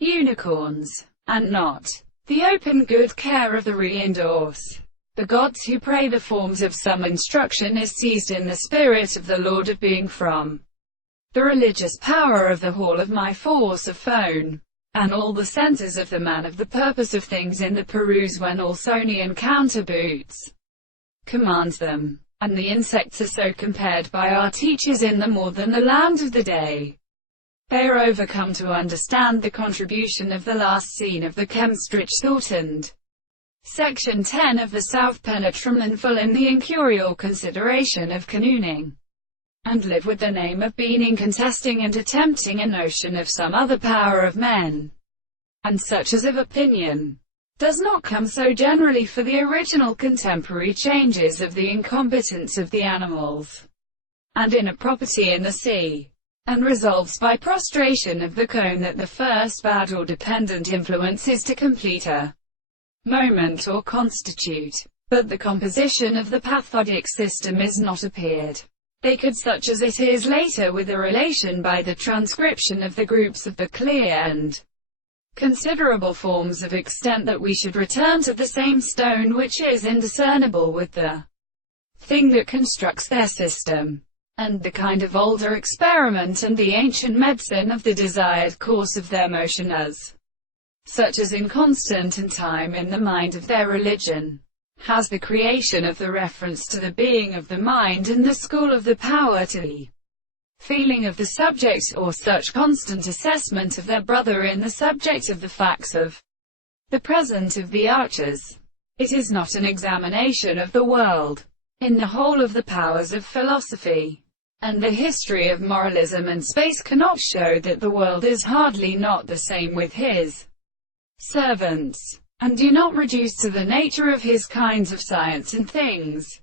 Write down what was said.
unicorns, and not the open good care of the re-endorse. The gods who pray the forms of some instruction is seized in the spirit of the Lord of Being from the religious power of the hall of my force of phone, and all the senses of the man of the purpose of things in the peruse when all Sonian counter boots commands them. And the insects are so compared by our teachers in the more than the land of the day. They are overcome to understand the contribution of the last scene of the Chemstrich thought and Section 10 of the South Penetrum and full in the incurial consideration of canooning, and live with the name of being contesting and attempting a notion of some other power of men, and such as of opinion does not come so generally for the original contemporary changes of the incompetence of the animals, and inner property in the sea, and resolves by prostration of the cone that the first bad or dependent influence is to complete a moment or constitute, but the composition of the pathodic system is not appeared. They could such as it is later with a relation by the transcription of the groups of the clear and considerable forms of extent that we should return to the same stone which is indiscernible with the thing that constructs their system, and the kind of older experiment and the ancient medicine of the desired course of their motion as such as inconstant in time in the mind of their religion, has the creation of the reference to the being of the mind and the school of the power to the feeling of the subject, or such constant assessment of their brother in the subject of the facts of the present of the archers. It is not an examination of the world in the whole of the powers of philosophy, and the history of moralism and space cannot show that the world is hardly not the same with his servants, and do not reduce to the nature of his kinds of science and things.